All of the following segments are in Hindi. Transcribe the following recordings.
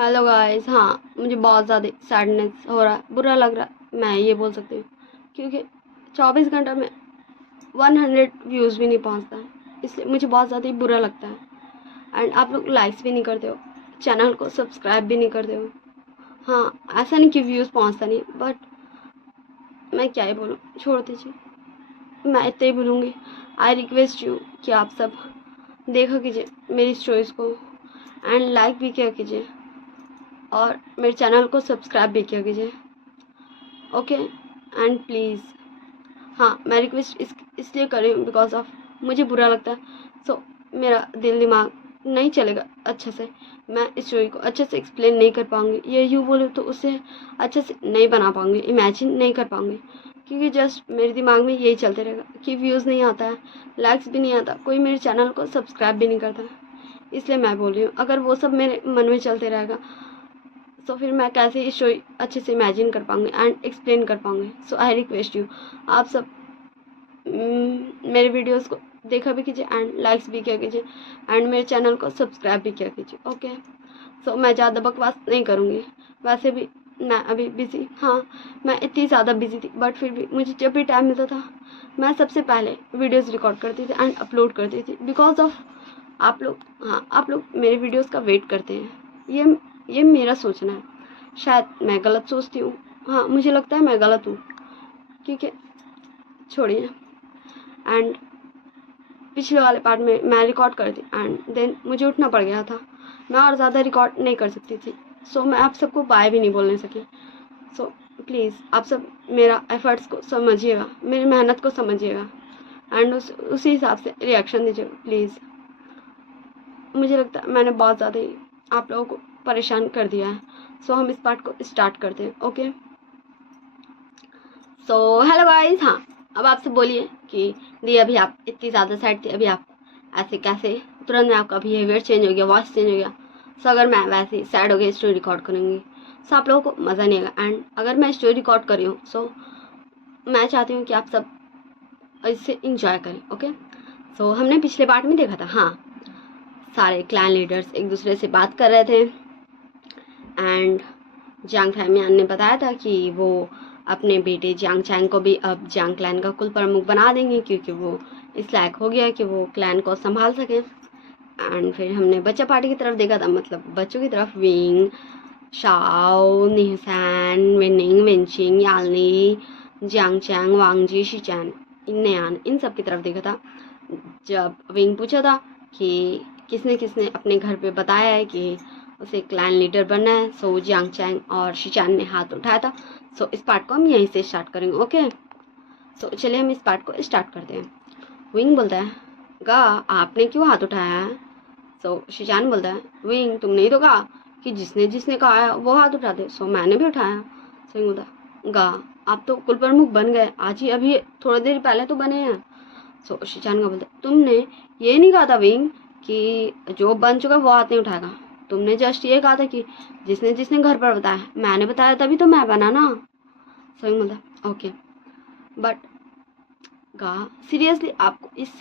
Hello guys. हाँ, मुझे बहुत ज़्यादा सैडनेस हो रहा है, बुरा लग रहा है, मैं ये बोल सकती हूँ, क्योंकि 24 घंटा में 100 व्यूज़ भी नहीं पहुँचता है, इसलिए मुझे बहुत ज़्यादा ही बुरा लगता है। एंड आप लोग लाइक्स भी नहीं करते हो, चैनल को सब्सक्राइब भी नहीं करते हो। हाँ, ऐसा नहीं कि व्यूज़ पहुँचता नहीं, बट मैं क्या ही बोलूँ, छोड़ दीजिए, मैं इतना ही बोलूँगी। आई रिक्वेस्ट यू कि आप सब देखा कीजिए मेरी स्टोरीज़ को एंड लाइक भी किया कीजिए और मेरे चैनल को सब्सक्राइब भी किया कीजिए। ओके एंड प्लीज़, हाँ, मैं रिक्वेस्ट इसलिए कर रही हूँ बिकॉज ऑफ मुझे बुरा लगता है। सो मेरा दिल दिमाग नहीं चलेगा अच्छे से, मैं इस स्टोरी को अच्छे से एक्सप्लेन नहीं कर पाऊँगी, ये यूँ बोलूँ तो उसे अच्छे से नहीं बना पाऊँगी, इमेजिन नहीं कर पाऊँगी, क्योंकि जस्ट मेरे दिमाग में यही चलते रहेगा कि व्यूज़ नहीं आता है, लाइक्स भी नहीं आता, कोई मेरे चैनल को सब्सक्राइब भी नहीं करता है। इसलिए मैं बोल रही हूँ, अगर वो सब मेरे मन में चलते रहेगा तो फिर मैं कैसे इस स्टोरी अच्छे से इमेजिन कर पाऊँगी एंड एक्सप्लेन कर पाऊँगी। सो आई रिक्वेस्ट यू, आप सब मेरे वीडियोस को देखा भी कीजिए एंड लाइक्स भी किया कीजिए एंड मेरे चैनल को सब्सक्राइब भी किया कीजिए। ओके, सो मैं ज़्यादा बकवास नहीं करूँगी, वैसे भी मैं अभी बिज़ी, हाँ, मैं इतनी ज़्यादा बिज़ी थी, बट फिर भी मुझे जब भी टाइम मिलता था मैं सबसे पहले वीडियोज़ रिकॉर्ड करती थी एंड अपलोड करती थी, बिकॉज ऑफ आप लोग। हाँ, आप लोग मेरे वीडियोज़ का वेट करते हैं, ये मेरा सोचना है। शायद मैं गलत सोचती हूँ, हाँ, मुझे लगता है मैं गलत हूँ, क्योंकि छोड़िए। एंड पिछले वाले पार्ट में मैं रिकॉर्ड कर दी एंड देन मुझे उठना पड़ गया था, मैं और ज़्यादा रिकॉर्ड नहीं कर सकती थी। सो मैं आप सबको बाय भी नहीं बोलने सकी। सो प्लीज़ आप सब मेरा एफर्ट्स को समझिएगा, मेरी मेहनत को समझिएगा एंड उसी हिसाब से रिएक्शन दीजिएगा प्लीज़। मुझे लगता है मैंने बहुत ज़्यादा ही आप लोगों को परेशान कर दिया है। सो हम इस पार्ट को स्टार्ट करते हैं। Okay, so hello guys. हाँ, अब आपसे बोलिए कि दी अभी आप इतनी ज़्यादा सैड थी, अभी आप ऐसे कैसे तुरंत में आपका बिहेवियर चेंज हो गया, वॉइस चेंज हो गया। सो अगर मैं वैसे ही सैड हो गई स्टोरी रिकॉर्ड करूँगी सो आप लोगों को मज़ा नहीं आएगा। एंड अगर मैं स्टोरी रिकॉर्ड कर रही हूँ सो मैं चाहती हूँ कि आप सब इससे इंजॉय करें। ओके, सो हमने पिछले पार्ट में देखा था, हाँ, सारे क्लैन लीडर्स एक दूसरे से बात कर रहे थे एंड जियांग फैमियान ने बताया था कि वो अपने बेटे जियांग चैंग को भी अब जियांग क्लैन का कुल प्रमुख बना देंगे, क्योंकि वो इस लायक हो गया कि वो क्लैन को संभाल सके। एंड फिर हमने बच्चा पार्टी की तरफ देखा था, मतलब बच्चों की तरफ, विंग, शाओ, निहसान, विनिंग, विंचिंग, यालनी, जियांग चैंग, वांगजी, शिचैन, इन्नयान, इन सब की तरफ देखा था। जब विंग पूछा था कि किसने किसने अपने घर पे बताया है कि उसे क्लैन लीडर बनना है, सो जियांग चैंग और शिचान ने हाथ उठाया था। सो इस पार्ट को हम यहीं से स्टार्ट करेंगे। ओके, सो चलिए हम इस पार्ट को स्टार्ट करते हैं। विंग बोलता है, गा आपने क्यों हाथ उठाया है? सो शिचान बोलता है, विंग तुमने ही तो कहा कि जिसने जिसने कहा है वो हाथ उठा दे, सो मैंने भी उठाया। सो विंग बोलता है, गा आप तो कुल प्रमुख बन गए, आज ही, अभी थोड़ी देर पहले तो बने हैं। सो शिचान का बोलता है, तुमने ये नहीं कहा था विंग कि जो बन चुका वो हाथ नहीं उठाएगा, तुमने जस्ट ये कहा था कि जिसने जिसने घर पर बताया, मैंने बताया तभी तो मैं बना ना। सो विंग बोलता है, ओके, बट गा सीरियसली आपको इस,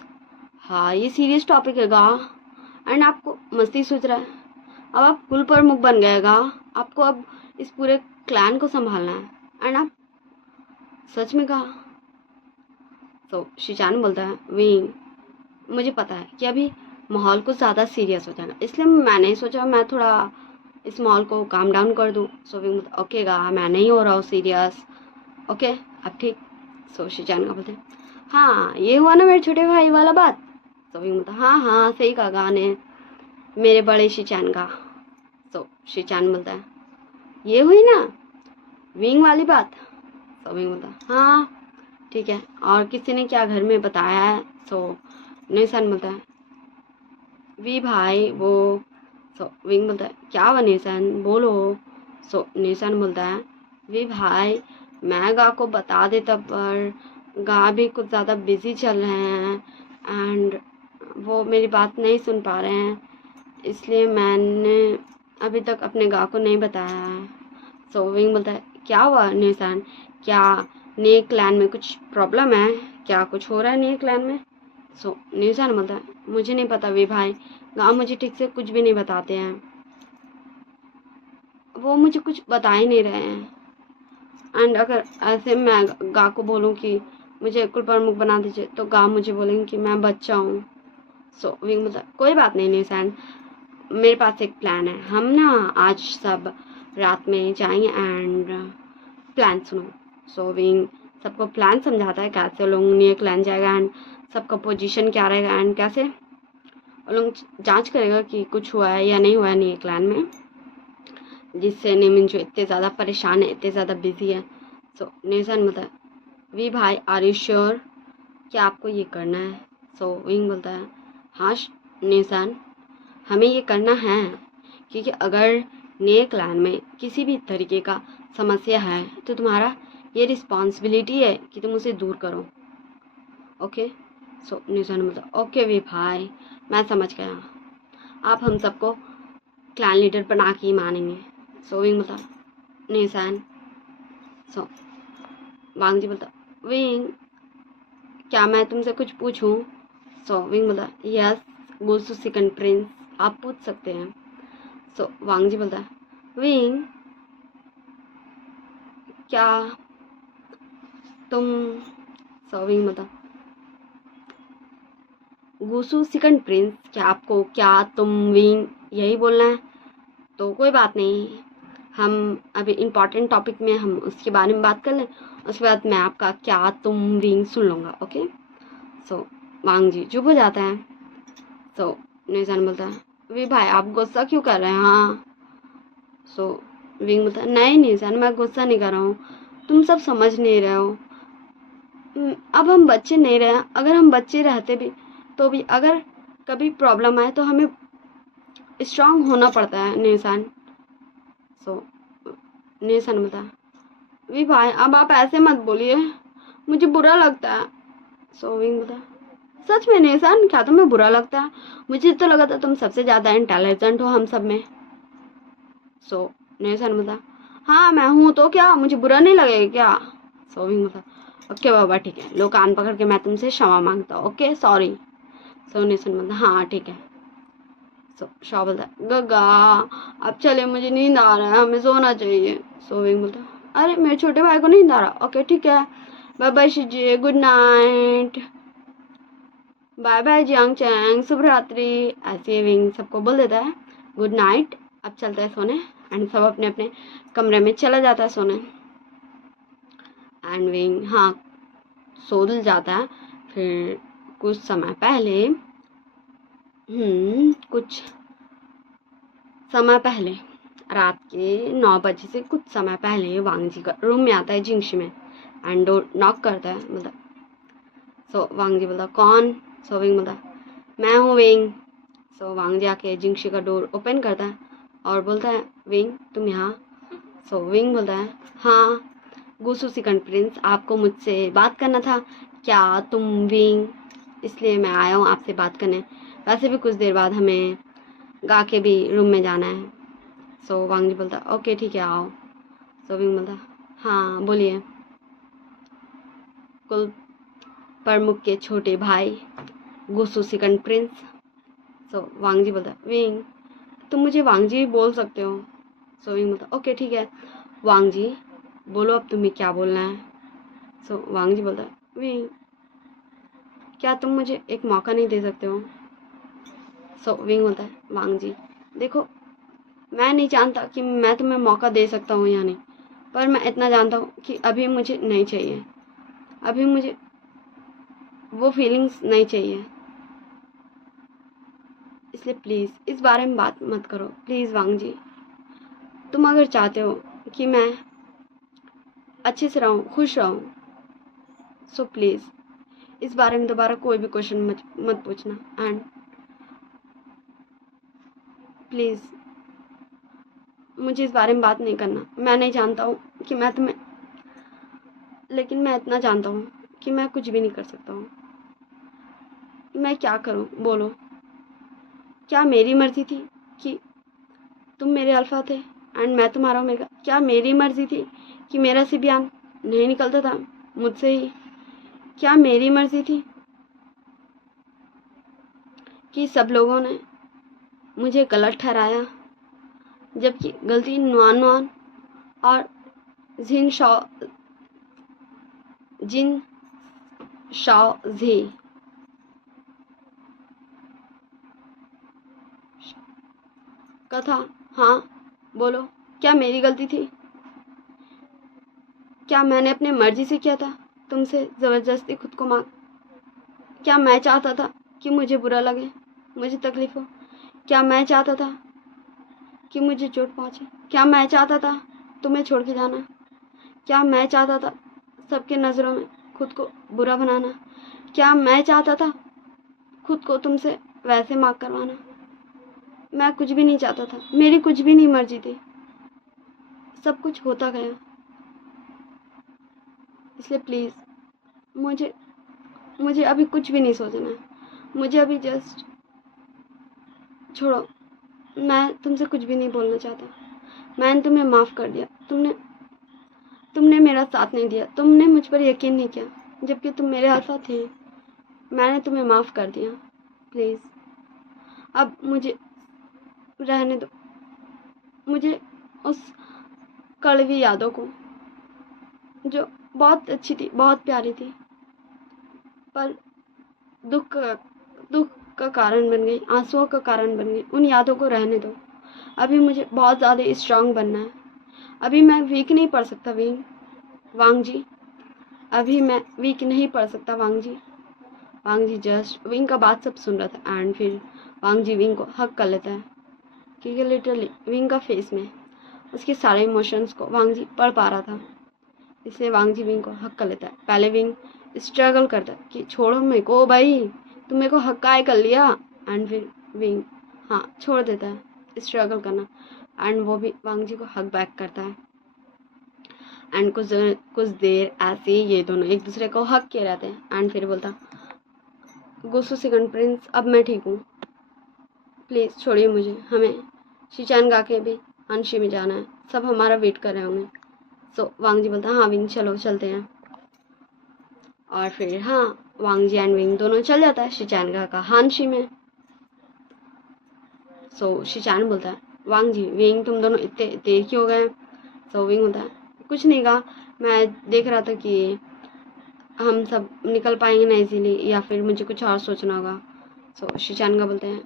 हाँ, ये सीरियस टॉपिक है गा, एंड आपको मस्ती सोच रहा है। अब आप कुल प्रमुख बन गए गा, आपको अब इस पूरे क्लैन को संभालना है एंड आप सच में कहा। तो शिचान बोलता है, विंग मुझे पता है कि अभी माहौल कुछ ज़्यादा सीरियस हो जाएगा, इसलिए मैंने सोचा मैं थोड़ा इस माहौल को काम डाउन कर दूँ। सो विंग बोलता, ओके गा, मैं नहीं हो रहा हूँ सीरियस, ओके अब ठीक। सो शिचान का बोलते, हाँ ये हुआ ना मेरे छोटे भाई वाला बात। सो विंग बोलता, हाँ हाँ सही कहा गा ने, मेरे बड़े शिचान का। सो शिचान बोलता है, ये हुई ना विंग वाली बात। सो विंग बोलता, हाँ ठीक है, और किसी ने क्या घर में बताया है? सो निशान बोलता है, वी भाई वो। सो विंग बोलता है, क्या हुआ निशान बोलो। सो निशान बोलता है, वी भाई मैं गा को बता देता पर गा भी कुछ ज़्यादा बिजी चल रहे हैं एंड वो मेरी बात नहीं सुन पा रहे हैं, इसलिए मैंने अभी तक अपने गा को नहीं बताया है। सो विंग बोलता है, क्या हुआ निशान, क्या नए क्लैन में कुछ प्रॉब्लम है, क्या कुछ हो रहा है नए क्लैन में? सो निशान बोलता है, मुझे नहीं पता वे भाई, गाँव मुझे ठीक से कुछ भी नहीं बताते हैं। वो मुझे कुछ बता ही नहीं रहे हैं। एंड अगर ऐसे मैं गा को बोलूँ कि मुझे कुल प्रमुख बना दीजिए तो गा मुझे बोलेंगे कि मैं बच्चा हूँ। सो विंग मतलब कोई बात नहीं निशान, मेरे पास एक प्लान है, हम ना आज सब रात में जाएंगे एंड प्लान सुनो। सो विंग सबको प्लान समझाता है कैसे लोग न्यू क्लान जाएगा एंड सबका पोजीशन क्या रहेगा एंड कैसे वो लोग जांच करेगा कि कुछ हुआ है या नहीं हुआ है न्यू क्लान में, जिससे नेमिन जो इतने ज़्यादा परेशान है, इतने ज़्यादा बिजी है। सो निशान बोलता है वी भाई आर यू श्योर कि आपको ये करना है? सो विंग बोलता है हाँ निशान, हमें ये करना है, क्योंकि अगर नए क्लान में किसी भी तरीके का समस्या है तो तुम्हारा ये रिस्पॉन्सिबिलिटी है कि तुम उसे दूर करो। ओके। सो निशान बोलता ओके वी भाई, मैं समझ गया, आप हम सबको क्लान लीडर बना के ही मानेंगे। सो विंग बोलता निशान। सो वांग जी बोलता विंग क्या मैं तुमसे कुछ पूछूं? सो विंग बोलता yes goes to second prince, आप पूछ सकते हैं। सो वांग जी बोलता विंग क्या तुम, सो विंग बोलता गुसु सेकंड प्रिंस क्या तुम विंग यही बोलना है? तो कोई बात नहीं, हम अभी इम्पॉर्टेंट टॉपिक में हम उसके बारे में बात कर लें, उसके बाद मैं आपका क्या तुम विंग सुन लूँगा। ओके। सो वांग जी चुप हो जाता है। सो निशान बोलता है वी भाई आप गुस्सा क्यों कर रहे हैं? हाँ। सो विंग बोलता है नहीं निशान मैं गुस्सा नहीं कर रहा हूँ, तुम सब समझ नहीं रहे हो। अब हम बच्चे नहीं रहे, अगर हम बच्चे रहते भी तो भी अगर कभी प्रॉब्लम आए तो हमें स्ट्रांग होना पड़ता है निशान। सो निशान बोलता है वी भाई अब आप ऐसे मत बोलिए, मुझे बुरा लगता है। सो विंग बोलता है सच में निशान क्या तुम्हें बुरा लगता है? मुझे तो लगा था तुम सबसे ज़्यादा इंटेलिजेंट हो हम सब में। सो निशान बोलता हाँ मैं हूँ तो क्या, मुझे बुरा नहीं लगेगा क्या? सो विंग बोलता ओके बाबा ठीक है, लो कान पकड़ के मैं तुमसे क्षमा मांगता हूँ, ओके सॉरी। सो निशान बोलता हाँ ठीक है। सो शाह बोलता गगा अब चले, मुझे नींद आ रहा है, हमें सोना चाहिए। सो विंग बोलता अरे मेरे छोटे भाई को नींद आ रहा, ओके ठीक है, बाय बाय शिजी, good night, bye bye Jiang Cheng, शुभ रात्रि। ऐसे विंग सबको बोल देता है गुड नाइट, अब चलता है सोने एंड सब अपने अपने कमरे में चला जाता है सोने। एंड विंग हाँ सो जाता है। फिर कुछ समय पहले रात के 9 बजे से कुछ समय पहले वांग जी का रूम में आता है जिंगशी में एंड डोर नॉक करता है, मतलब सो वांग जी बोलता कौन? सो विंग बोलता मैं हूँ विंग। सो वांग जी आके जिंगशी का डोर ओपन करता है और बोलता है विंग तुम यहाँ? सो विंग बोलता है हाँ गुसु सेकंड प्रिंस, आपको मुझसे बात करना था क्या तुम विंग? इसलिए मैं आया हूँ आपसे बात करने, वैसे भी कुछ देर बाद हमें गा के भी रूम में जाना है। सो वांग जी बोलता ओके ठीक है आओ। सो विंग बोलता हाँ बोलिए। कुल प्रमुख के छोटे भाई गुसु सेकंड प्रिंस। सो वांग जी बोलता विंग तुम मुझे वांग जी बोल सकते हो। सो विंग बोलता ओके ठीक है वांग जी बोलो अब तुम्हें क्या बोलना है। सो वांग जी बोलता विंग क्या तुम मुझे एक मौका नहीं दे सकते हो? सो विंग बोलता है वांग जी देखो मैं नहीं जानता कि मैं तुम्हें मौका दे सकता हूँ या नहीं, पर मैं इतना जानता हूँ कि अभी मुझे नहीं चाहिए, अभी मुझे वो फीलिंग्स नहीं चाहिए, इसलिए प्लीज़ इस बारे में बात मत करो प्लीज़ वांग जी। तुम अगर चाहते हो कि मैं अच्छे से रहूँ खुश रहूँ सो प्लीज़ इस बारे में दोबारा कोई भी क्वेश्चन मत पूछना एंड प्लीज़ मुझे इस बारे में बात नहीं करना। मैं नहीं जानता हूँ कि मैं तुम्हें, लेकिन मैं इतना जानता हूँ कि मैं कुछ भी नहीं कर सकता हूँ। मैं क्या करूँ बोलो? क्या मेरी मर्जी थी कि तुम मेरे अल्फा थे एंड मैं तुम्हारा ओमेगा? क्या मेरी मर्जी थी कि मेरा सिबियान नहीं निकलता था मुझसे ही? क्या मेरी मर्जी थी कि सब लोगों ने मुझे गलत ठहराया जबकि गलती नुआन नुआन और जिन शाओ जी का था। हाँ बोलो, क्या मेरी गलती थी? क्या मैंने अपने मर्जी से किया था? तुमसे ज़बरदस्ती खुद को मांग? क्या मैं चाहता था कि मुझे बुरा लगे, मुझे तकलीफ हो? क्या मैं चाहता था कि मुझे चोट पहुंचे? क्या मैं चाहता था तुम्हें छोड़ के जाना? क्या मैं चाहता था सबके नज़रों में खुद को बुरा बनाना? क्या मैं चाहता था खुद को तुमसे वैसे माफ करवाना? मैं कुछ भी नहीं चाहता था, मेरी कुछ भी नहीं मर्जी थी, सब कुछ होता गया। इसलिए प्लीज़ मुझे मुझे अभी कुछ भी नहीं सोचना है, मुझे अभी जस्ट छोड़ो। मैं तुमसे कुछ भी नहीं बोलना चाहता। मैंने तुम्हें माफ़ कर दिया। तुमने मेरा साथ नहीं दिया, तुमने मुझ पर यकीन नहीं किया, जबकि तुम मेरे साथ थे। मैंने तुम्हें माफ़ कर दिया। प्लीज़ अब मुझे रहने दो। मुझे उस कड़वी यादों को, जो बहुत अच्छी थी, बहुत प्यारी थी, पर दुख का कारण बन गई, आंसुओं का कारण बन गई, उन यादों को रहने दो। अभी मुझे बहुत ज़्यादा स्ट्रांग बनना है। अभी मैं वीक नहीं पड़ सकता वांग जी। अभी मैं वीक नहीं पड़ सकता वांग जी। वांग जी जस्ट विंग का बात सब सुन रहा था एंड फिर वांग जी विंग को हक कर लेता है, क्योंकि लिटरली विंग का फेस में उसके सारे इमोशंस को वांग जी पढ़ पा रहा था। इसलिए वांग जी विंग को हक कर लेता है। पहले विंग स्ट्रगल करता है कि छोड़ो मेरे को भाई, तुम मेरे को हक काय कर लिया, एंड फिर विंग हाँ छोड़ देता है स्ट्रगल करना, एंड वो भी वांग जी को हक बैक करता है। एंड कुछ देर ऐसे ही ये दोनों एक दूसरे को हक किए रहते हैं एंड फिर बोलता, गुस्सू सेकंड प्रिंस अब मैं ठीक हूँ, प्लीज़ छोड़िए मुझे, हमें शिचान गा के भी अंशी में जाना है, सब हमारा वेट कर रहे होंगे। सो वांग जी बोलता हाँ विंग चलो चलते हैं। और फिर हाँ वांग जी एंड विंग दोनों चल जाता है शिचान का हानशी में। सो शिचान बोलता है वांग जी विंग तुम दोनों इतने देर क्यों हो गए? सो विंग होता है कुछ नहीं कहा, मैं देख रहा था कि हम सब निकल पाएंगे ना इजीली, या फिर मुझे कुछ और सोचना होगा। सो शिचान का बोलते हैं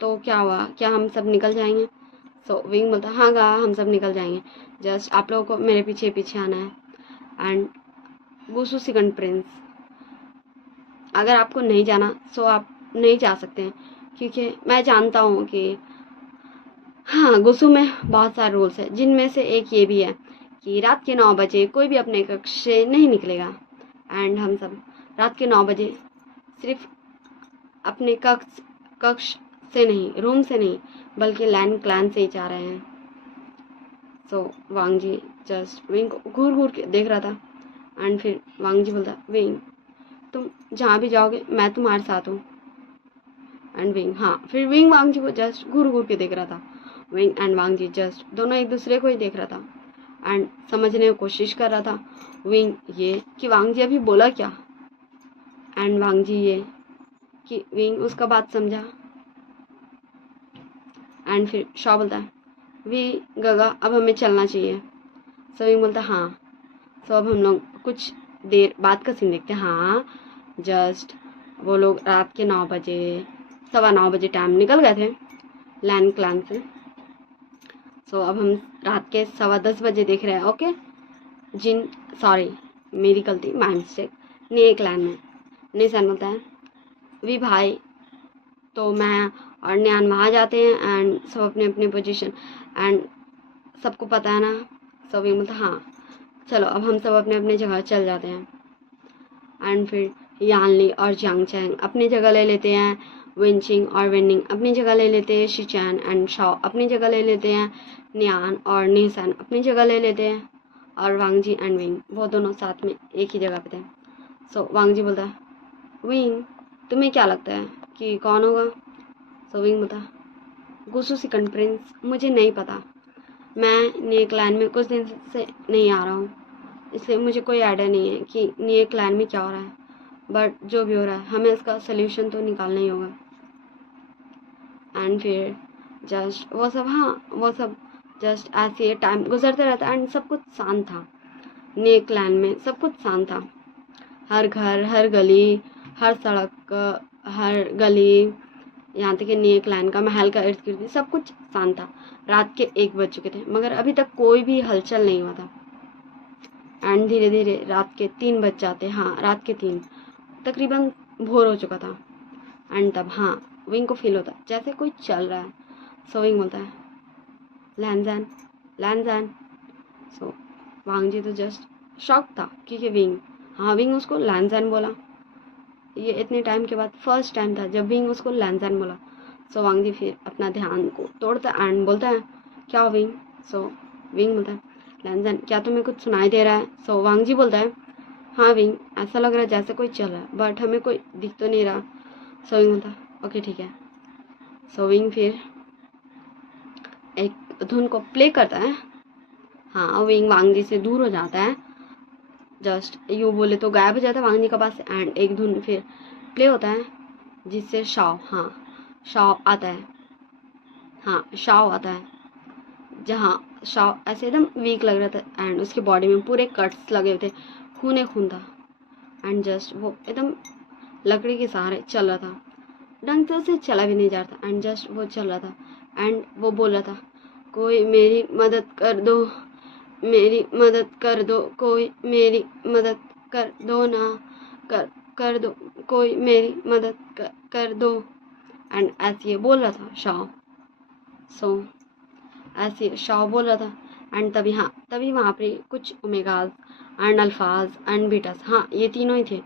तो क्या हुआ, क्या हम सब निकल जाएंगे? सो विंग बोलता है हाँ गा हम सब निकल जाएंगे, जस्ट आप लोगों को मेरे पीछे पीछे आना है। एंड गुसू सेकंड प्रिंस, अगर आपको नहीं जाना सो आप नहीं जा सकते हैं, क्योंकि मैं जानता हूँ कि हाँ गुसू में बहुत सारे रूल्स हैं, जिनमें से एक ये भी है कि रात के 9 बजे कोई भी अपने कक्ष से नहीं निकलेगा। एंड हम सब रात के 9 बजे सिर्फ अपने कक्ष से नहीं, रूम से नहीं, बल्कि लैंड क्लैन से ही जा रहे हैं। सो वांग जी जस्ट विंग को घूर घूर के देख रहा था एंड फिर वांग जी बोलता विंग तुम जहाँ भी जाओगे मैं तुम्हारे साथ हूँ। एंड विंग हाँ फिर विंग वांग जी को जस्ट घूर घूर के देख रहा था। Wing and Wang ji just दोनों एक दूसरे को ही देख रहा था एंड समझने की कोशिश कर रहा था। विंग ये कि वांग जी अभी बोला क्या, एंड वांग जी ये कि विंग उसका बात समझा। एंड फिर शॉ बोलता है वी गगा अब हमें चलना चाहिए। सो विंग बोलता हाँ। सो अब हम लोग कुछ देर बाद का सीन देखते हैं। हाँ जस्ट वो लोग रात के 9 बजे 9:15 टाइम निकल गए थे लैंड क्लैन से। सो अब हम रात के 10:15 बजे देख रहे हैं। ओके सॉरी मेरी गलती, माई मिस्टेक। नए क्लैन में निशान बोलता है वी भाई, तो मैं और न्यान वहाँ जाते हैं एंड सब अपने अपने पोजीशन, एंड सबको पता है ना। सब ये बोलता हाँ चलो अब हम सब अपने अपने जगह चल जाते हैं। एंड फिर यानली और जियांग चैंग अपनी जगह ले लेते हैं, विंचिंग और विनिंग अपनी जगह ले लेते हैं, शिचैन एंड शाओ अपनी जगह ले लेते हैं, न्यान और निसान अपनी जगह ले लेते हैं, और वांग जी एंड विंग वो दोनों साथ में एक ही जगह पे थे। सो वांग जी बोलता है विंग तुम्हें क्या लगता है कि कौन होगा? सो विंग बोलता गुसू सेकंड प्रिंस मुझे नहीं पता, मैं नए क्लैन में कुछ दिन से नहीं आ रहा हूँ, इसलिए मुझे कोई आइडिया नहीं है कि नए क्लैन में क्या हो रहा है, बट जो भी हो रहा है हमें इसका सल्यूशन तो निकालना ही होगा। एंड फिर जस्ट वो सब हाँ वो सब जस्ट ऐसे टाइम गुजरते रहता एंड सब कुछ शांत था। नेक लैंड में सब कुछ शांत था। हर घर, हर गली, हर सड़क, हर गली, यहाँ तक कि नेक लैंड का महल का इर्द गिर्द सब कुछ शांत था। रात के 1 बज चुके थे मगर अभी तक कोई भी हलचल नहीं हुआ था। एंड धीरे धीरे रात के 3 बज जाते। हाँ, रात के 3, तकरीबन भोर हो चुका था। एंड तब हाँ, विंग को फील होता जैसे कोई चल रहा है। सो विंग बोलता है लैंजन, लैंजन। सो वांग जी तो जस्ट शॉक था क्योंकि विंग उसको लैंजन बोला। ये इतने टाइम के बाद फर्स्ट टाइम था जब विंग उसको लैंजन बोला। सो वांग जी फिर अपना ध्यान को तोड़ता एंड बोलता है क्या विंग। सो विंग बोलता है लैंजन, क्या तुम्हें कुछ सुनाई दे रहा है। सो वांग जी बोलता है हाँ विंग, ऐसा लग रहा है जैसे कोई चल रहा है बट हमें कोई दिख तो नहीं रहा। सो विंग बोलता है ओके ठीक है। सो विंग फिर एक धुन को प्ले करता है। हाँ, विंग वांग जी से दूर हो जाता है, जस्ट यूँ बोले तो गायब हो जाता है वांग जी के पास। एंड एक धुन फिर प्ले होता है जिससे शाओ आता है। हाँ, शाओ आता है जहाँ शाओ ऐसे एकदम वीक लग रहा था एंड उसकी बॉडी में पूरे कट्स लगे हुए थे, खून था। एंड जस्ट वो एकदम लकड़ी के सहारे चल रहा था, ढंग से उसे चला भी नहीं जा रहा था एंड जस्ट वो चल रहा था। एंड वो बोल रहा था कोई मेरी मदद कर दो, मेरी मदद कर दो, कोई मेरी मदद कर दो ना, कर दो, कोई मेरी मदद कर दो। एंड ऐसे ये बोल रहा था शाओ। सो ऐसे शाओ बोल रहा था एंड तभी वहाँ पे कुछ ओमेगाज एंड अल्फाज एंड बीटास, हाँ ये तीनों ही थे,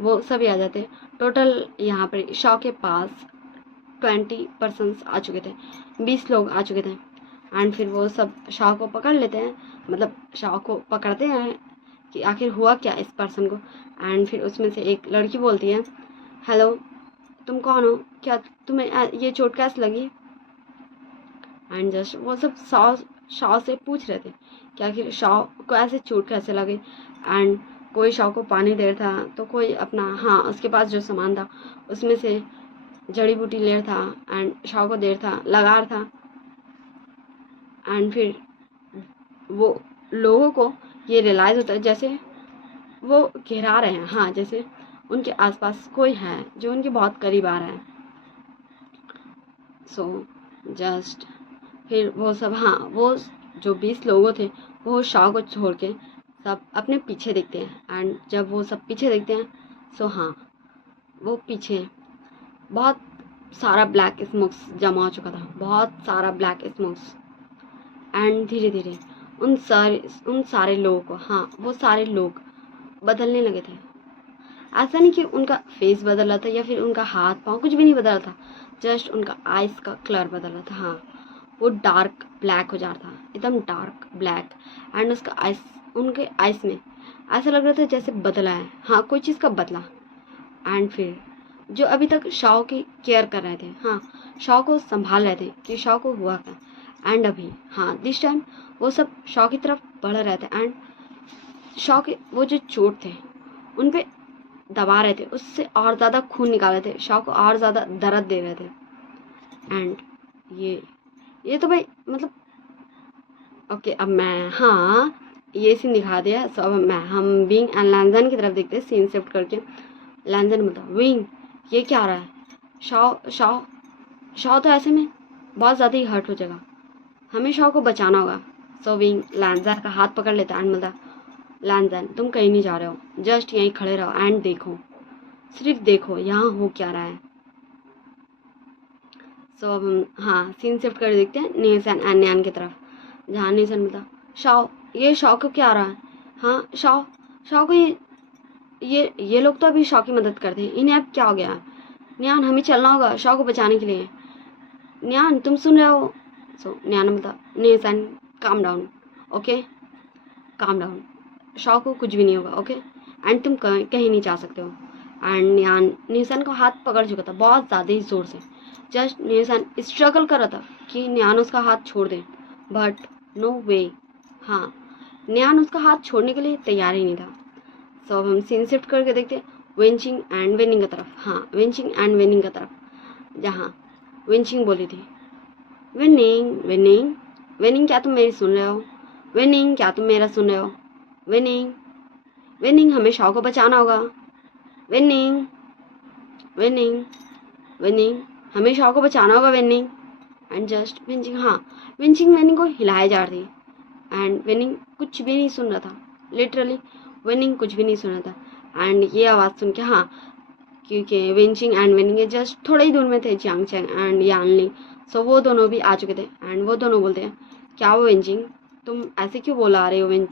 वो सभी आ जाते। टोटल यहाँ पर शाओ के पास 20 पर्सन्स आ चुके थे, 20 लोग आ चुके थे। एंड फिर वो सब शाह को पकड़ लेते हैं, मतलब शाह को पकड़ते हैं कि आखिर हुआ क्या इस पर्सन को। एंड फिर उसमें से एक लड़की बोलती है हेलो, तुम कौन हो, क्या तुम्हें ये चोट कैसे लगी। एंड जस्ट वो सब शाह से पूछ रहे थे कि आखिर शाह को ऐसे चोट कैसे लगी। एंड कोई शाह को पानी दे रहा था तो कोई अपना, हाँ उसके पास जो सामान था उसमें से जड़ी बूटी ले रहा था एंड शाह को दे रहा था, लगा रहा था। एंड फिर वो लोगों को ये रियलाइज़ होता है जैसे वो घेरा रहे हैं, हाँ जैसे उनके आसपास कोई है जो उनके बहुत करीब आ रहा है। सो जस्ट फिर वो सब, हाँ वो जो 20 लोगों थे वो शाह को छोड़ के सब अपने पीछे देखते हैं। एंड जब वो सब पीछे देखते हैं सो हाँ, वो पीछे बहुत सारा ब्लैक स्मोक्स जमा हो चुका था, बहुत सारा ब्लैक स्मोक्स। एंड धीरे धीरे उन सारे लोगों को, हाँ वो सारे लोग बदलने लगे थे। ऐसा नहीं कि उनका फेस बदल रहा था या फिर उनका हाथ पाँव, कुछ भी नहीं बदल रहा था, जस्ट उनका आइस का कलर बदल रहा था। हाँ, वो डार्क ब्लैक हो जा रहा था, एकदम डार्क ब्लैक। एंड उसका आइस, उनके आइस में ऐसा लग रहा था जैसे बदला है, हाँ कोई चीज़ का बदला। एंड फिर जो अभी तक शाओ की केयर कर रहे थे, हाँ शाओ को संभाल रहे थे कि शाओ को हुआ क्या। एंड अभी हाँ दिस टाइम वो सब शाओ की तरफ बढ़ रहे थे एंड शाओ के वो जो चोट थे उन पे दबा रहे थे, उससे और ज़्यादा खून निकाल रहे थे, शाओ को और ज़्यादा दर्द दे रहे थे। एंड ये तो भाई मतलब ओके, अब मैं, हाँ ये सीन दिखा दिया। सो अब हम विंग एंड लैंजन की तरफ देखते हैं, सीन शिफ्ट करके। लैंजन बोलता विंग ये क्या आ रहा है, शाओ तो ऐसे में बहुत ज़्यादा ही हर्ट हो जाएगा, हमें शाओ को बचाना होगा। सो विंग लैंजन का हाथ पकड़ लेता है एंड बोलता लैंजन तुम कहीं नहीं जा रहे हो, जस्ट यहीं खड़े रहो एंड देखो, सिर्फ देखो यहाँ हो क्या रहा है। सो अब हम हाँ सीन शिफ्ट कर देखते हैं नेसन एंड न्यान की तरफ, जहाँ नेसन बोलता शाओ को क्या आ रहा है। हाँ शाओ को ये लोग तो अभी शाओ की मदद करते हैं, इन्हें अब क्या हो गया। न्यान हमें चलना होगा शाओ को बचाने के लिए, न्यान तुम सुन रहे हो। सो न्यान बोलता nation calm down, okay calm down, Shao को कुछ भी नहीं होगा, ओके एंड तुम कहीं नहीं जा सकते हो। एंड न्यान नेसन को हाथ पकड़ चुका था बहुत ज़्यादा ही ज़ोर से, जस्ट नेसन स्ट्रगल कर रहा था कि न्यान उसका हाथ छोड़ दे बट नो वे, हाँ न्यान उसका हाथ छोड़ने के लिए तैयार ही नहीं था। सो अब हम सीन शिफ्ट करके देखते हैं वेंचिंग एंड वेनिंग की तरफ, हाँ वेंचिंग एंड वेनिंग की तरफ, जहाँ वेंचिंग बोली थी विनिंग विनिंग विनिंग क्या तुम मेरी सुन रहे हो? विनिंग क्या तुम मेरा सुन रहे हो? विनिंग विनिंग हमें शॉ को बचाना होगा। विनिंग विनिंग विनिंग हमें शॉ को बचाना होगा। विनिंग एंड जस्ट विंचिंग, हाँ विंचिंग विनिंग को हिलाए जा रही एंड विनिंग कुछ भी नहीं सुन रहा था। लिटरली विनिंग कुछ भी नहीं सुन रहा था। एंड ये आवाज़ सुन के, हाँ क्योंकि विंचिंग एंड विनिंग ये जस्ट थोड़े ही दूर में थे, जियांग चैंग एंड यानली। सो वो दोनों भी आ चुके थे एंड वो दोनों बोलते हैं, क्या वो विंचिंग तुम ऐसे क्यों बुला रहे हो?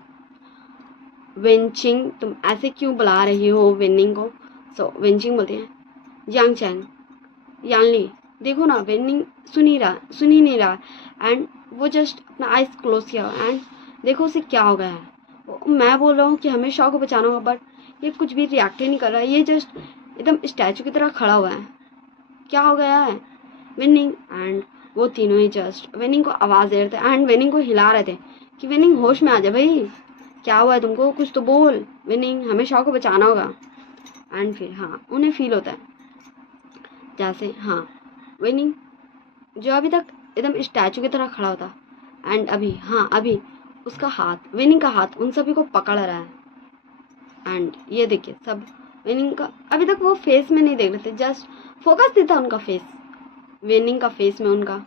विंचिंग तुम ऐसे क्यों बुला रही हो विनिंग को? सो विंचिंग बोलते हैं, जियांग चैंग यानली देखो ना, विनिंग सुन ही नहीं रहा एंड वो जस्ट अपना आइज क्लोज किया एंड देखो उसे क्या हो गया है। मैं बोल रहा हूँ कि हमें शॉ को बचाना होगा, बट ये कुछ भी रिएक्ट ही नहीं कर रहा है। ये जस्ट एकदम स्टैचू की तरह खड़ा हुआ है। क्या हो गया है? विनिंग एंड वो तीनों ही जस्ट विनिंग को आवाज़ दे रहे थे एंड विनिंग को हिला रहे थे कि विनिंग होश में आ जा भाई, क्या हुआ है तुमको, कुछ तो बोल विनिंग, हमें शॉ को बचाना होगा। एंड फिर हाँ उन्हें फील होता है जैसे, हाँ विनिंग जो अभी तक एकदम स्टैचू की तरह खड़ा होता एंड अभी, हाँ अभी उसका हाथ, विनिंग का हाथ उन सभी को पकड़ रहा है। एंड ये देखिए सब विनिंग का, अभी तक वो फेस में नहीं देख रहे थे, जस्ट फोकस नहीं था उनका फेस, विनिंग का फेस में उनका।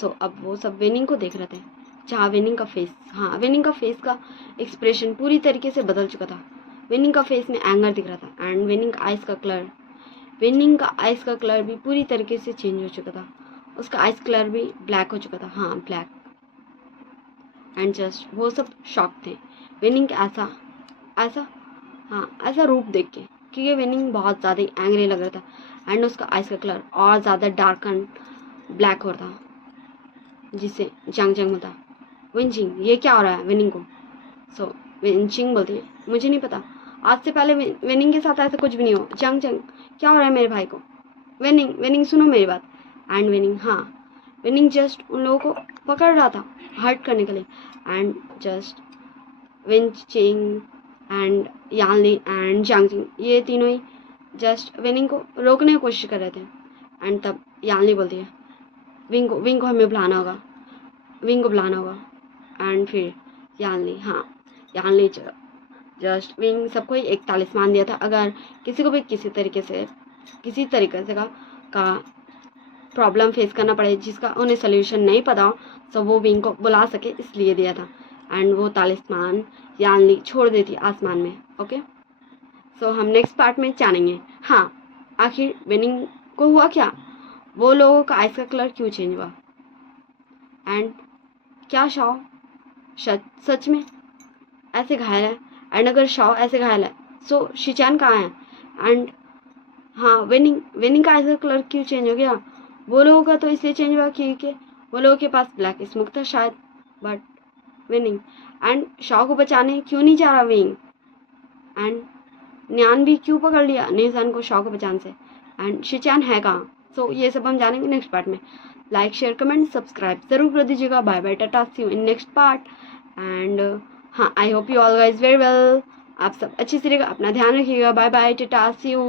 सो अब वो सब विनिंग को देख रहे थे, जहाँ विनिंग का फेस, हाँ विनिंग का फेस का एक्सप्रेशन पूरी तरीके से बदल चुका था। विनिंग का फेस में एंगर दिख रहा था एंड विनिंग का आइस का कलर भी पूरी तरीके से चेंज हो चुका था। उसका आइस कलर भी ब्लैक हो चुका था, हाँ ब्लैक। एंड जस्ट वो सब शॉक थे विनिंग ऐसा ऐसा हाँ ऐसा रूप देख के, क्योंकि विनिंग बहुत ज़्यादा एंग्री लग रहा था एंड उसका आइस का कलर और ज़्यादा डार्क एंड ब्लैक हो रहा था, जिससे जंग जंग होता। विंचिंग ये क्या हो रहा है विनिंग को? सो विंचिंग बोलती है, मुझे नहीं पता, आज से पहले विनिंग के साथ ऐसा कुछ भी नहीं हो। जंग जंग क्या हो रहा है मेरे भाई को? विनिंग सुनो मेरी बात। एंड विनिंग, हाँ विनिंग जस्ट उन लोगों को पकड़ रहा था हर्ट करने के लिए and just Wen Qing and Yanli and जांगजिंग ये तीनों ही जस्ट विनिंग को रोकने की कोशिश कर रहे थे। एंड तब यानली बोलती है, विंग को हमें बुलाना होगा, विंग को बुलाना होगा। एंड फिर यानली जस्ट विंग सबको ही एक तालिस्मान दिया था, अगर किसी को भी किसी तरीके से का प्रॉब्लम फेस करना पड़े जिसका उन्हें सोल्यूशन नहीं पता हो, तो वो विंग को बुला सके इसलिए दिया था। एंड वो तालिस्मान यानली छोड़ देती आसमान में। ओके, सो हम नेक्स्ट पार्ट में जानेंगे, हाँ आखिर विनिंग को हुआ क्या, वो लोगों का आइस का कलर क्यों चेंज हुआ, एंड क्या शाओ सच में ऐसे घायल है, एंड अगर शाओ ऐसे घायल है सो शिचान कहाँ है, एंड हाँ विनिंग का आइस का कलर क्यों चेंज हो गया? वो लोगों का तो इसलिए चेंज हुआ क्योंकि वो लोगों के पास ब्लैक स्मोक था शायद, बट विनिंग एंड शाओ को बचाने क्यों नहीं जा रहा विंग, एंड न्यान भी क्यों पकड़ लिया नेसान को शाओ को बचाने से, एंड शिचान है कहाँ? सो ये सब हम जानेंगे नेक्स्ट पार्ट में। लाइक शेयर कमेंट सब्सक्राइब जरूर कर दीजिएगा। Bye bye, tata, see you in next part. And हाँ I hope you all guys very well, आप सब अच्छे से रहिएगा, अपना ध्यान रखिएगा। Bye bye, tata, see you.